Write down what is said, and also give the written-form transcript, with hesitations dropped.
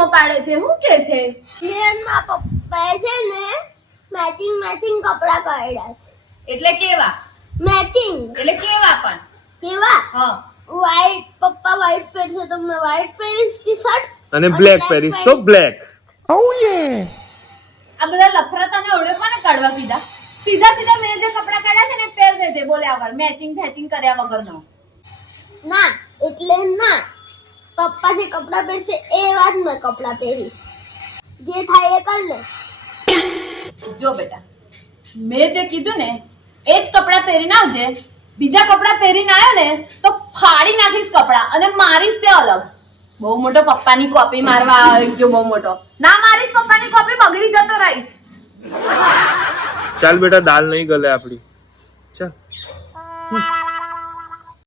બૂમો પાડે છે? શું કે છે? મેરના પપ્પાએ છે ને મેચિંગ કપડા કાઢ્યા છે. એટલે કેવા? મેચિંગ એટલે કેવા પણ? કેવા? હા, વ્હાઈટ, પપ્પા વ્હાઈટ પહેરશે તો મેં વ્હાઈટ પહેરીશ ટી-શર્ટ અને બ્લેક પહેરીશ તો બ્લેક. આ બધા લફરા તને ઓળખવાને કાઢવા કીધા? સીધા મેં જે કપડા કાઢ્યા છે ને એ પહેર દેજે, બોલ્યા વગર, મેચિંગ કર્યા વગરનો. ના, એટલે ના. પપ્પા જે કપડા પહેરશે એ વાત મેં કપડા પહેરીશ. જે થાય એ કર લે. જો બેટા, મેં જે કીધું ને એ જ કપડા પહેરીને આવજે. બીજા કપડા પહેરીને આવ્યો ને તો ફાડી નાખીશ કપડા અને મારીશ તે અલગ. બહુ મોટો પપ્પાની કોપી મારવા આવી ગયો, બહુ મોટો. ના મારીશ પપ્પાની કોપી, બગડી જતો રહીશ. ચાલ બેટા, દાલ નહીં ગલે આપડી. ચાલ.